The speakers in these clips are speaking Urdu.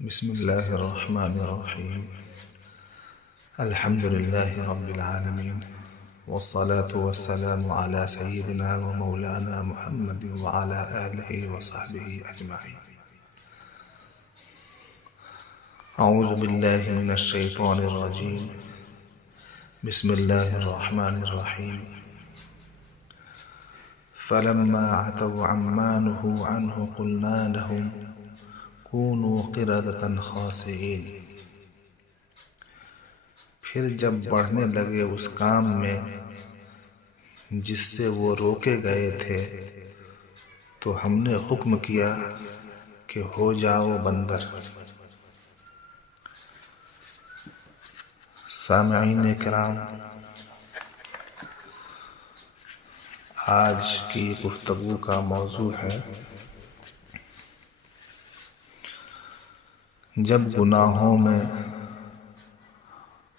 بسم الله الرحمن الرحيم. الحمد لله رب العالمين، والصلاة والسلام على سيدنا ومولانا محمد وعلى آله وصحبه أجمعين. أعوذ بالله من الشيطان الرجيم. بسم الله الرحمن الرحيم. فلما عتوا عما نهوا عنه قلنا لهم كونوا قردة خاسئين. پھر جب بڑھنے لگے اس کام میں جس سے وہ روکے گئے تھے تو ہم نے حکم کیا کہ ہو جاؤ بندر۔ سامعین کرام، آج کی گفتگو کا موضوع ہے جب گناہوں میں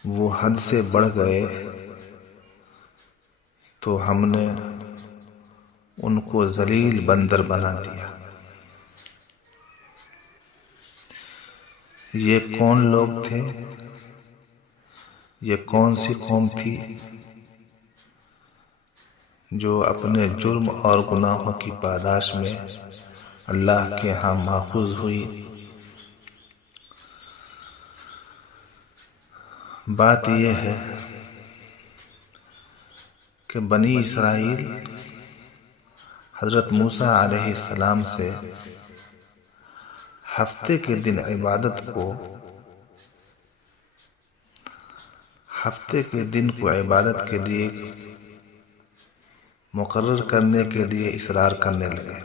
وہ حد سے بڑھ گئے تو ہم نے ان کو ذلیل بندر بنا دیا۔ یہ کون لوگ تھے؟ یہ کون سی قوم تھی جو اپنے جرم اور گناہوں کی پاداش میں اللہ کے ہاں ماخوذ ہوئی؟ بات یہ ہے کہ بنی اسرائیل حضرت موسیٰ علیہ السلام سے ہفتے کے دن عبادت کے لیے مقرر کرنے کے لیے اصرار کرنے لگے۔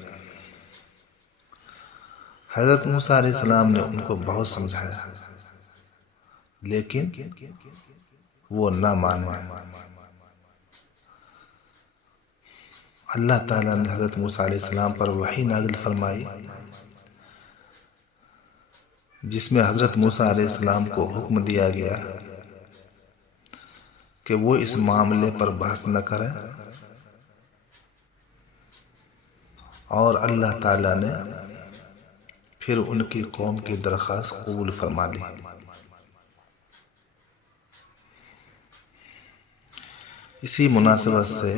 حضرت موسیٰ علیہ السلام نے ان کو بہت سمجھایا لیکن وہ نہ مانے۔ اللہ تعالیٰ نے حضرت موسیٰ علیہ السلام پر وحی نازل فرمائی جس میں حضرت موسیٰ علیہ السلام کو حکم دیا گیا کہ وہ اس معاملے پر بحث نہ کریں، اور اللہ تعالیٰ نے پھر ان کی قوم کی درخواست قبول فرما لی۔ اسی مناسبت سے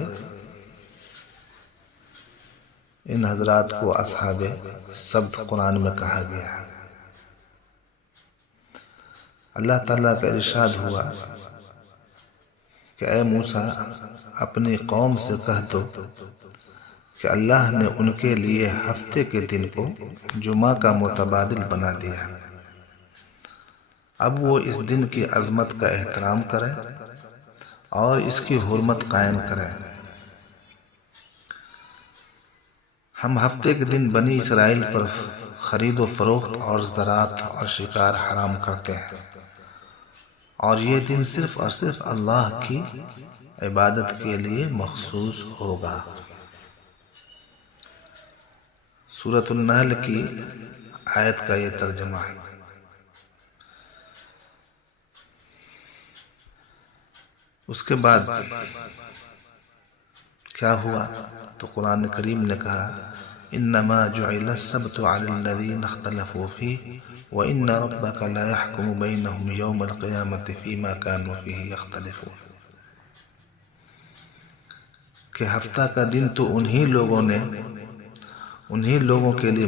ان حضرات کو اصحاب سبت قرآن میں کہا گیا ہے۔ اللہ تعالیٰ کا ارشاد ہوا کہ اے موسیٰ، اپنی قوم سے کہہ دو کہ اللہ نے ان کے لیے ہفتے کے دن کو جمعہ کا متبادل بنا دیا۔ اب وہ اس دن کی عظمت کا احترام کریں اور اس کی حرمت قائم کریں۔ ہم ہفتے کے دن بنی اسرائیل پر خرید و فروخت اور زراعت اور شکار حرام کرتے ہیں، اور یہ دن صرف اور صرف اللہ کی عبادت کے لیے مخصوص ہوگا۔ سورۃ النحل کی آیت کا یہ ترجمہ ہے۔ اس کے بعد کیا ہوا تو قرآن کریم نے کہا انما جعل السبت على الذين اختلفوا فيه وان ربك لا يحكم بينهم يوم القيامة فيما كانوا فيه يختلفون۔ کہ ہفتہ کا دن تو انہی لوگوں کے لیے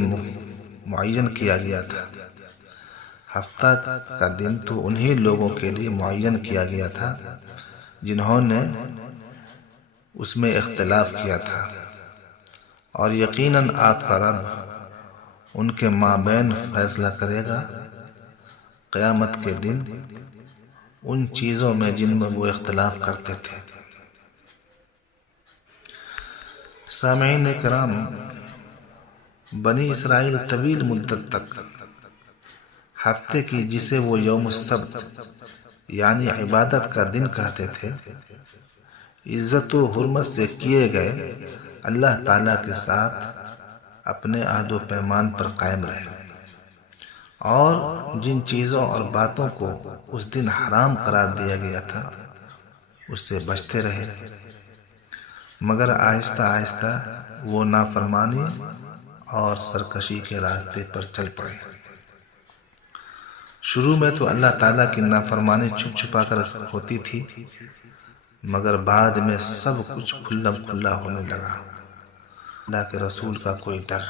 معین کیا گیا تھا۔ ہفتہ کا دن تو انہی لوگوں کے لیے معین کیا گیا تھا جنہوں نے اس میں اختلاف کیا تھا، اور یقیناً آپ کا رب ان کے مابین فیصلہ کرے گا قیامت کے دن ان چیزوں میں جن میں وہ اختلاف کرتے تھے۔ سامعین کرام، بنی اسرائیل طویل مدت تک ہفتے کی جسے وہ یوم السبت یعنی عبادت کا دن کہتے تھے، عزت و حرمت سے کیے گئے اللہ تعالیٰ کے ساتھ اپنے عہد و پیمان پر قائم رہے، اور جن چیزوں اور باتوں کو اس دن حرام قرار دیا گیا تھا اس سے بچتے رہے، مگر آہستہ آہستہ وہ نافرمانی اور سرکشی کے راستے پر چل پڑے۔ شروع میں تو اللہ تعالیٰ کی نافرمانی چھپ چھپا کر ہوتی تھی، مگر بعد میں سب کچھ کھلم کھلا ہونے لگا۔ اللہ کے رسول کا کوئی ڈر۔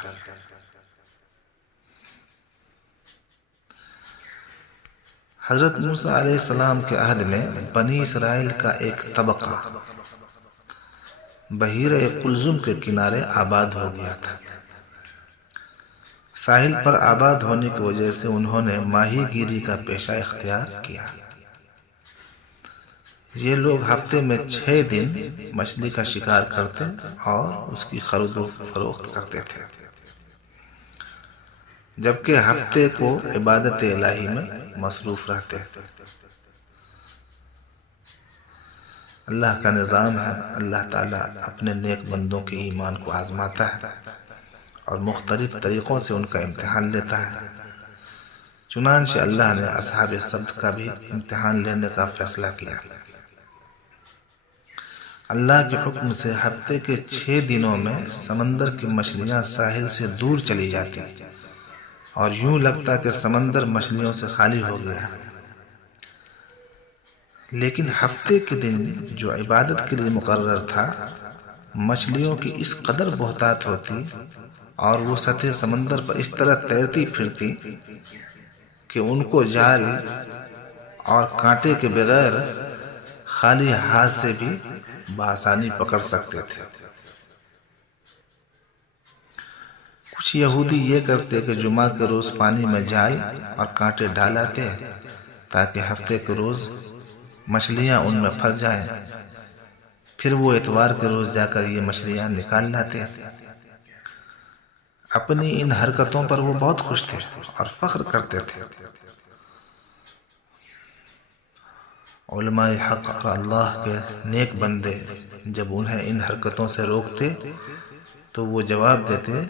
حضرت موسیٰ علیہ السلام کے عہد میں بنی اسرائیل کا ایک طبقہ بحیرہ قلزم کے کنارے آباد ہو گیا تھا۔ ساحل پر آباد ہونے کی وجہ سے انہوں نے ماہی گیری کا پیشہ اختیار کیا۔ یہ لوگ ہفتے میں 6 دن مچھلی کا شکار کرتے اور اس کی خرید و فروخت کرتے تھے، جبکہ ہفتے کو عبادت الہی میں مصروف رہتے۔ اللہ کا نظام ہے، اللہ تعالیٰ اپنے نیک بندوں کے ایمان کو آزماتا ہے اور مختلف طریقوں سے ان کا امتحان لیتا ہے۔ چنانچہ اللہ نے اصحاب سبت کا بھی امتحان لینے کا فیصلہ کیا۔ اللہ کے حکم سے ہفتے کے 6 دنوں میں سمندر کی مچھلیاں ساحل سے دور چلی جاتی اور یوں لگتا کہ سمندر مچھلیوں سے خالی ہو گیا۔ لیکن ہفتے کے دن جو عبادت کے لیے مقرر تھا، مچھلیوں کی اس قدر بہتات ہوتی اور وہ سطح سمندر پر اس طرح تیرتی پھرتی کہ ان کو جال اور کانٹے کے بغیر خالی ہاتھ سے بھی بآسانی پکڑ سکتے تھے۔ کچھ یہودی یہ کرتے کہ جمعہ کے روز پانی میں جال اور کانٹے ڈالاتے تاکہ ہفتے کے روز مچھلیاں ان میں پھنس جائیں، پھر وہ اتوار کے روز جا کر یہ مچھلیاں نکال لاتے۔ اپنی ان حرکتوں پر وہ بہت خوش تھے اور فخر کرتے تھے۔ علماء حق اور اللہ کے نیک بندے جب انہیں ان حرکتوں سے روکتے تو وہ جواب دیتے،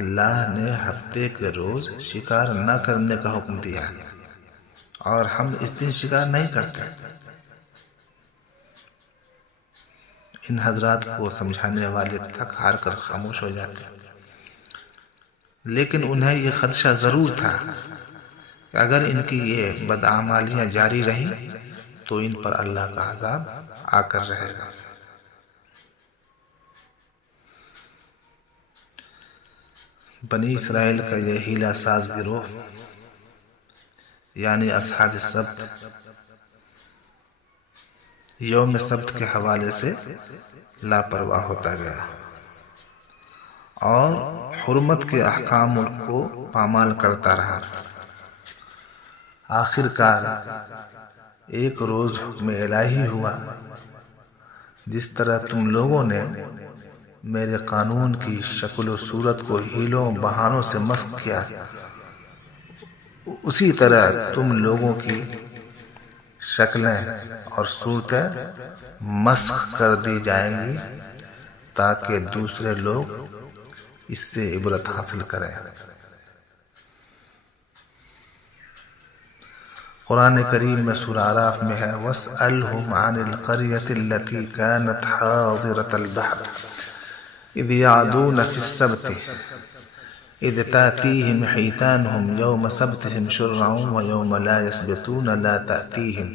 اللہ نے ہفتے کے روز شکار نہ کرنے کا حکم دیا اور ہم اس دن شکار نہیں کرتے۔ ان حضرات کو سمجھانے والے تھک ہار کر خاموش ہو جاتے، لیکن انہیں یہ خدشہ ضرور تھا کہ اگر ان کی یہ بدعمالیاں جاری رہیں تو ان پر اللہ کا عذاب آ کر رہے گا۔ بنی اسرائیل کا یہ حیلہ ساز گروہ یعنی اصحاب السبت یوم سبت کے حوالے سے لاپرواہ ہوتا گیا اور حرمت کے احکام کو پامال کرتا رہا۔ آخر کار ایک روز حکم الہی ہوا، جس طرح تم لوگوں نے میرے قانون کی شکل و صورت کو ہیلوں بہانوں سے مسخ کیا، اسی طرح تم لوگوں کی شکلیں اور صورتیں مسخ کر دی جائیں گی تاکہ دوسرے لوگ اس سے عبرت حاصل کریں۔ قرآن کریم میں سورہ اعراف میں ہے، وَاسْأَلْهُمْ عَنِ الْقَرْيَةِ الَّتِي كَانَتْ حَاضِرَةَ الْبَحْرِ إِذْ يَعْدُونَ فِي السَّبْتِ إِذْ تَأْتِيهِمْ حِيتَانُهُمْ يَوْمَ سَبْتِهِمْ شُرَّعًا وَيَوْمَ لَا يَسْبِتُونَ لَا تَأْتِيهِمْ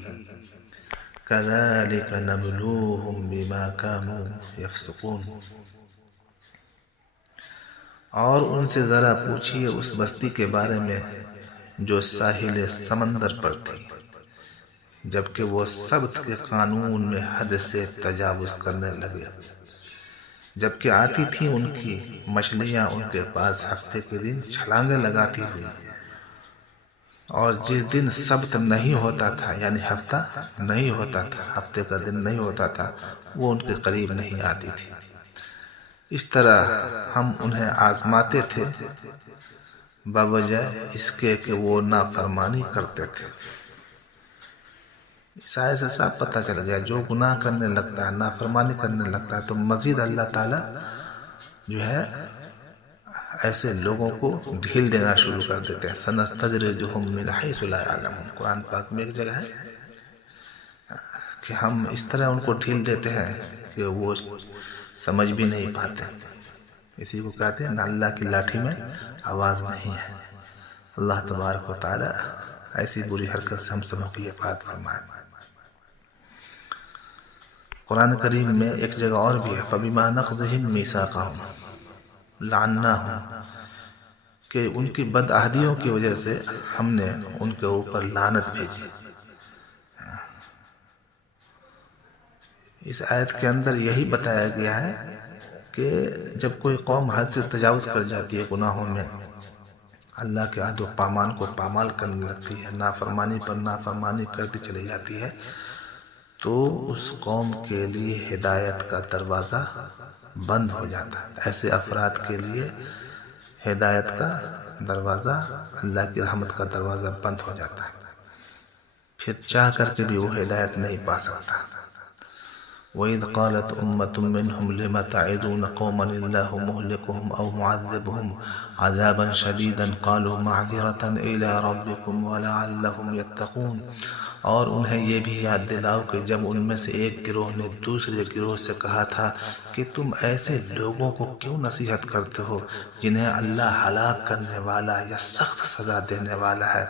كَذَلِكَ نَبْلُوهُمْ بِمَا كَانُوا يَفْسُقُونَ۔ اور ان سے ذرا پوچھیے اس بستی کے بارے میں جو ساحل سمندر پر تھی، جبکہ وہ سبت کے قانون میں حد سے تجاوز کرنے لگے، جبکہ آتی تھیں ان کی مچھلیاں ان کے پاس ہفتے کے دن چھلانگیں لگاتی ہوئی، اور جس دن سبت نہیں ہوتا تھا یعنی ہفتہ نہیں ہوتا تھا، ہفتے کا دن نہیں ہوتا تھا، وہ ان کے قریب نہیں آتی تھی۔ اس طرح ہم انہیں آزماتے تھے بوجہ اس کے کہ وہ نافرمانی کرتے تھے۔ اس آیت سے صاف پتہ چل گیا جو گناہ کرنے لگتا ہے، نافرمانی کرنے لگتا ہے، تو مزید اللہ تعالیٰ جو ہے ایسے لوگوں کو ڈھیل دینا شروع کر دیتے ہیں۔ سَنَسْتَدْرِجُهُمْ مِنْ حَيْثُ لَا يَعْلَمُونَ، قرآن پاک میں ایک جگہ ہے کہ ہم اس طرح ان کو ڈھیل دیتے ہیں کہ وہ سمجھ بھی نہیں پاتے۔ اسی کو کہتے ہیں نہ اللہ کی لاٹھی میں آواز نہیں ہے۔ اللہ تبارک و تعالی ایسی بری حرکت سے ہم سبوں کی حفاظت فرمائے۔ قرآن کریم میں ایک جگہ اور بھی ہے فَبِمَا نَقْضِهِمْ مِيثَاقَهُمْ لَعَنَّاهُمْ، کہ ان کی بدعہدیوں کی وجہ سے ہم نے ان کے اوپر لعنت بھیجی۔ اس آیت کے اندر یہی بتایا گیا ہے کہ جب کوئی قوم حد سے تجاوز کر جاتی ہے گناہوں میں، اللہ کے عہد و پامان کو پامال کرنے لگتی ہے، نافرمانی پر نافرمانی کرتی چلی جاتی ہے، تو اس قوم کے لیے ہدایت کا دروازہ بند ہو جاتا ہے۔ ایسے افراد کے لیے ہدایت کا دروازہ، اللہ کی رحمت کا دروازہ بند ہو جاتا ہے، پھر چاہ کر کے بھی وہ ہدایت نہیں پا سکتا۔ وَإِذْ قَالَتْ أُمَّةٌ مِّنْهُمْ لِمَ تَعِظُونَ قَوْمًا اللَّهُ مُهْلِكُهُمْ أَوْ مُعَذِّبُهُمْ عَذَابًا شَدِيدًا قَالُوا مَعْذِرَةً إِلَىٰ رَبِّكُمْ وَلَعَلَّهُمْ يَتَّقُونَ، اور انہیں یہ بھی یاد دلاؤ کہ جب ان میں سے ایک گروہ نے دوسرے گروہ سے کہا تھا کہ تم ایسے لوگوں کو کیوں نصیحت کرتے ہو جنہیں اللہ ہلاک کرنے والا یا سخت سزا دینے والا ہے،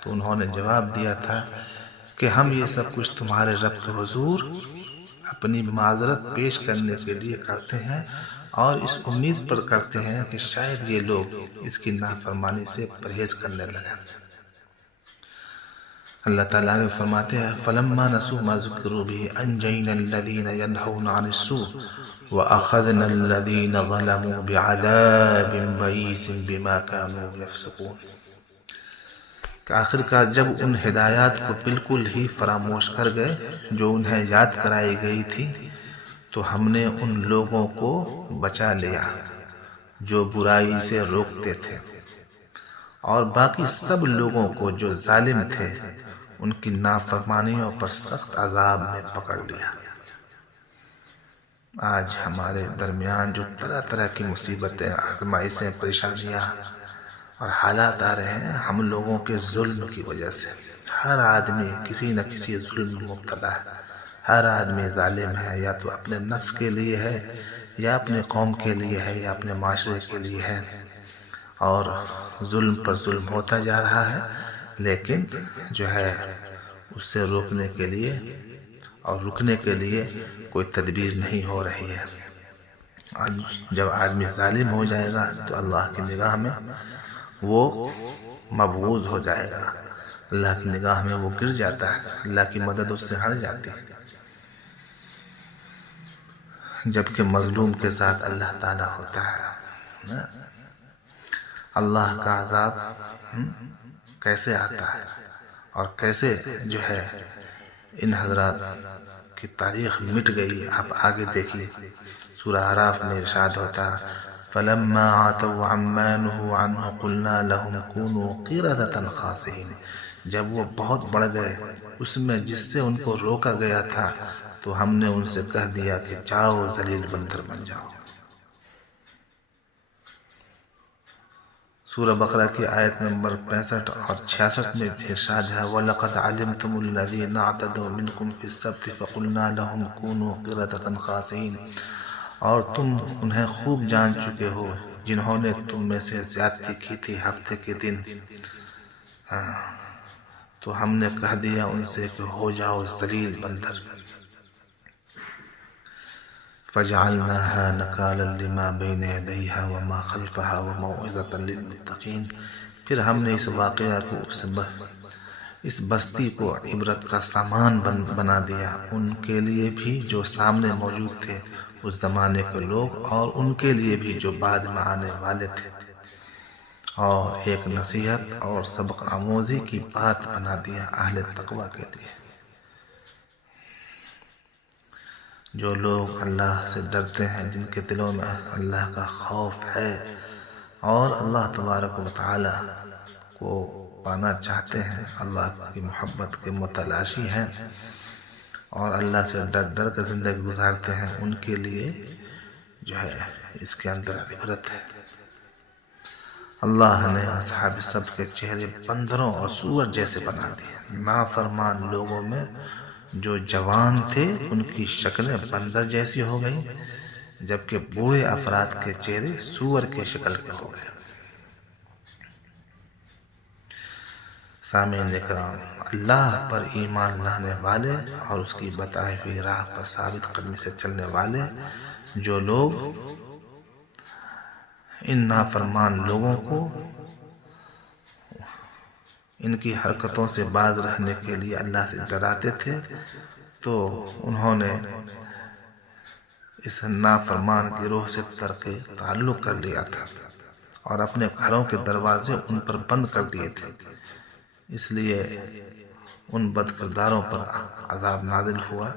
تو انہوں نے جواب دیا تھا کہ ہم یہ سب کچھ تمہارے رب کے حضور اپنی معذرت پیش کرنے کے لیے کرتے ہیں، اور اس امید پر کرتے ہیں کہ شاید یہ لوگ اس کی نافرمانی سے پرہیز کرنے لگیں۔ اللہ تعالیٰ نے فرماتے ہیں فَلَمَّا نَسُوا مَا ذُكِّرُوا بِهِ أَنجَيْنَا الَّذِينَ يَنْهَوْنَ عَنِ السُّوءِ وَأَخَذْنَا الَّذِينَ ظَلَمُوا بِعَذَابٍ بَئِيسٍ بِمَا كَانُوا يَفْسُقُونَ، کہ آخر کار جب ان ہدایات کو بالکل ہی فراموش کر گئے جو انہیں یاد کرائی گئی تھی، تو ہم نے ان لوگوں کو بچا لیا جو برائی سے روکتے تھے، اور باقی سب لوگوں کو جو ظالم تھے ان کی نافرمانیوں پر سخت عذاب میں پکڑ لیا۔ آج ہمارے درمیان جو طرح طرح کی مصیبتیں، آزمائشیں، پریشانیاں اور حالات آ رہے ہیں، ہم لوگوں کے ظلم کی وجہ سے۔ ہر آدمی کسی نہ کسی ظلم میں مبتلا ہے، ہر آدمی ظالم ہے، یا تو اپنے نفس کے لیے ہے، یا اپنے قوم کے لیے ہے، یا اپنے معاشرے کے لیے ہے، اور ظلم پر ظلم ہوتا جا رہا ہے، لیکن جو ہے اس سے روکنے کے لیے اور رکنے کے لیے کوئی تدبیر نہیں ہو رہی ہے۔ جب آدمی ظالم ہو جائے گا تو اللہ کی نگاہ میں وہ مبغوض ہو جائے گا، اللہ کی نگاہ میں وہ گر جاتا ہے، اللہ کی مدد اس سے ہٹ جاتی ہے، جبکہ مظلوم کے ساتھ اللہ تعالیٰ ہوتا ہے۔ اللہ کا عذاب کیسے آتا ہے اور کیسے جو ہے ان حضرات کی تاریخ مٹ گئی، آپ آگے دیکھیے سورہ اعراف میں ارشاد ہوتا ہے فَلَمَّا عَتَوْا عَمَّا نُهُوا عَنْهُ قُلْنَا لَهُمْ كُونُوا قِرَدَةً خَاسِئِينَ، جب وہ بہت بڑھ گئے اس میں جس سے ان کو روکا گیا تھا، تو ہم نے ان سے کہہ دیا کہ جاؤ ذلیل بندر بن جاؤ۔ سورہ بقرہ کی آیت نمبر 65 اور 66 میں ارشاد ہے وَلَقَدْ عَلِمْتُمُ الَّذِينَ اعْتَدَوْا مِنْكُمْ فِي السَّبْتِ فَقُلْنَا لَهُمْ كُونُوا قِرَدَةً خَاسِئِينَ، اور تم انہیں خوب جان چکے ہو جنہوں نے تم میں سے زیادتی کی تھی ہفتے کے دن، تو ہم نے کہہ دیا ان سے کہ ہو جاؤ ذلیل بندر۔ فَجَعَلْنَاهَا نَكَالًا لِمَا بَيْنَ يَدَيْهَا وَمَا خَلْفَهَا وَمَوْعِظَةً لِلْمُتَّقِينَ، پھر ہم نے اس واقعہ کو اس بستی کو عبرت کا سامان بنا دیا، ان کے لیے بھی جو سامنے موجود تھے اس زمانے کے لوگ، اور ان کے لیے بھی جو بعد میں آنے والے تھے، اور ایک نصیحت اور سبق آموزی کی بات بنا دیا اہل تقوی کے لیے۔ جو لوگ اللہ سے ڈرتے ہیں، جن کے دلوں میں اللہ کا خوف ہے اور اللہ تبارک و تعالی کو پانا چاہتے ہیں، اللہ کی محبت کے متلاشی ہیں، اور اللہ سے ڈر ڈر کر زندگی گزارتے ہیں، ان کے لیے جو ہے اس کے اندر عبرت ہے۔ اللہ نے اصحاب سبت کے چہرے بندروں اور سور جیسے بنا دیے، نافرمان لوگوں میں جو جوان تھے ان کی شکلیں بندر جیسی ہو گئیں، جبکہ بوڑھے افراد کے چہرے سور کے شکل کے ہو گئے۔ سامعین اکرام، اللہ پر ایمان لانے والے اور اس کی بتائی ہوئی راہ پر ثابت قدمی سے چلنے والے جو لوگ ان نافرمان لوگوں کو ان کی حرکتوں سے باز رہنے کے لیے اللہ سے ڈراتے تھے، تو انہوں نے اس نافرمان گروہ سے ترک تعلق کر لیا تھا اور اپنے گھروں کے دروازے ان پر بند کر دیے تھے۔ اس لیے ان بد کرداروں پر عذاب نازل ہوا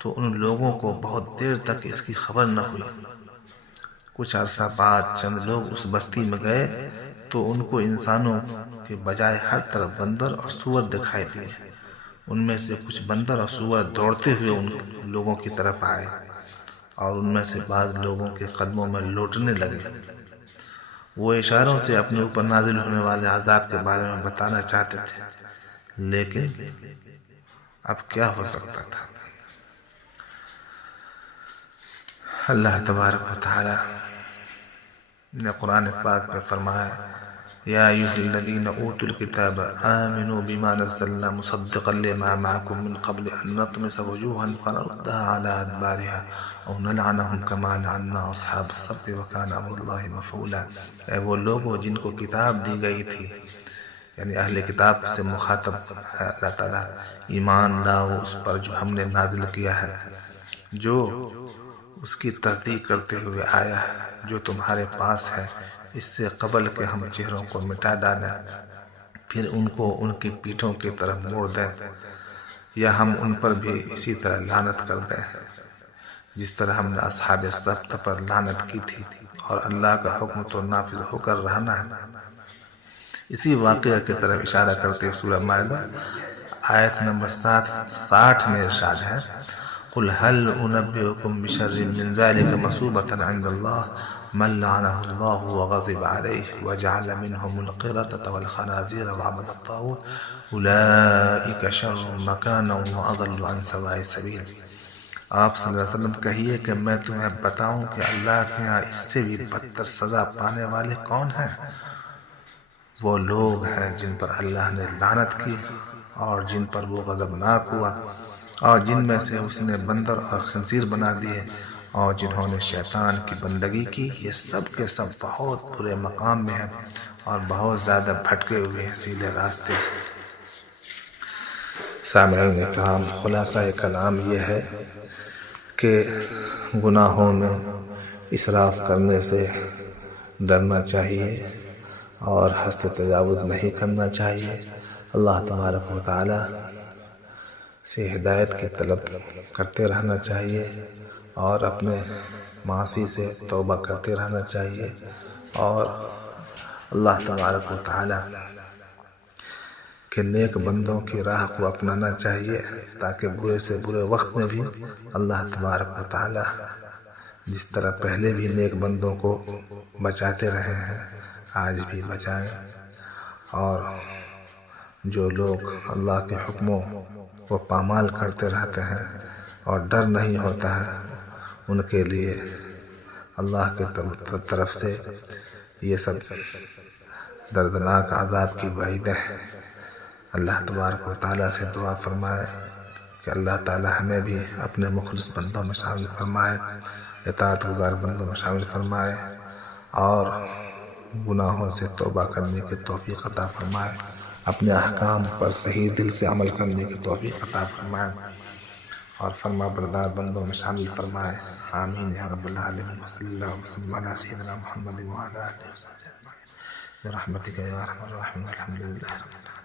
تو ان لوگوں کو بہت دیر تک اس کی خبر نہ ہوئی۔ کچھ عرصہ بعد چند لوگ اس بستی میں گئے تو ان کو انسانوں کے بجائے ہر طرف بندر اور سور دکھائی دیے۔ ان میں سے کچھ بندر اور سور دوڑتے ہوئے ان لوگوں کی طرف آئے اور ان میں سے بعض لوگوں کے قدموں میں لوٹنے لگے۔ وہ اشاروں سے اپنے اوپر نازل ہونے والے عذاب کے بارے میں بتانا چاہتے تھے، لیکن اب کیا ہو سکتا تھا؟ اللہ تبارک و تعالی نے قرآن پاک میں فرمایا: یا ایھا الذین اوتوا الکتاب آمنوا بما نزلنا مصدقا لما معکم من قبل ان نطمس وجوہا فنردها على ادبارها او نلعنهم كما لعنا اصحاب السبت وكان امر اللہ مفعولا۔ اے وہ لوگوں جن کو کتاب دی گئی تھی، یعنی اہل کتاب سے مخاطب ہے اللہ تعالیٰ، ایمان لاؤ اس پر جو ہم نے نازل کیا ہے، جو اس کی تصدیق کرتے ہوئے آیا ہے جو تمہارے پاس ہے، اس سے قبل کہ ہم چہروں کو مٹا ڈالیں پھر ان کو ان کی پیٹھوں کی طرف موڑ دیں، یا ہم ان پر بھی اسی طرح لعنت کر دیں جس طرح ہم نے اصحاب السبت پر لعنت کی تھی، اور اللہ کا حکم تو نافذ ہو کر رہنا ہے۔ اسی واقعہ کی طرف اشارہ کرتے ہوئے سورہ مائدہ آیت نمبر 60 میں ارشاد ہے: قل هل انبئكم بشر من ذلك مثوبة عند الله من لعنه الله وغضب عليه وجعل منهم القردة والخنازير وعبد الطاغوت اولئك شر مكانا واضل عن سواء السبيل۔ آپ صلی اللہ علیہ وسلم کہیے کہ میں تمہیں بتاؤں کہ اللہ کے ہاں اس سے بھی بدتر سزا پانے والے کون ہیں؟ وہ لوگ ہیں جن پر اللہ نے لعنت کی اور جن پر وہ غضبناک ہوا، اور جن میں سے اس نے بندر اور خنزیر بنا دیے، اور جنہوں نے شیطان کی بندگی کی، یہ سب کے سب بہت برے مقام میں ہیں اور بہت زیادہ بھٹکے ہوئے ہیں سیدھے راستے سے۔ سامعین اکرام، خلاصہ کلام یہ ہے کہ گناہوں میں اسراف کرنے سے ڈرنا چاہیے اور حد تجاوز نہیں کرنا چاہیے۔ اللہ تبارک و تعالی سے ہدایت کی طلب کرتے رہنا چاہیے اور اپنے معاصی سے توبہ کرتے رہنا چاہیے، اور اللہ تبارک و تعالی کے نیک بندوں کی راہ کو اپنانا چاہیے، تاکہ برے سے برے وقت میں بھی اللہ تبارک و تعالی جس طرح پہلے بھی نیک بندوں کو بچاتے رہے ہیں آج بھی بچائیں، اور جو لوگ اللہ کے حکموں کو پامال کرتے رہتے ہیں اور ڈر نہیں ہوتا ہے، ان کے لیے اللہ کی طرف سے یہ سب دردناک عذاب کی وعیدیں ہیں۔ اللہ تبارک و تعالیٰ سے دعا فرمائے کہ اللہ تعالیٰ ہمیں بھی اپنے مخلص بندوں میں شامل فرمائے، اطاعت گزار بندوں میں شامل فرمائے، اور گناہوں سے توبہ کرنے کی توفیق عطا فرمائے، اپنے احکام پر صحیح دل سے عمل کرنے کی توفیق عطا فرمائے، اور فرما بردار بندوں میں شامل فرمائے۔ آمین یا رب العالمین۔ صلی اللہ وسلم علی سیدنا محمد وعلی آلہ وصحبہ برحمتک یا ارحم الراحمین۔ الحمد للہ رب العالمین۔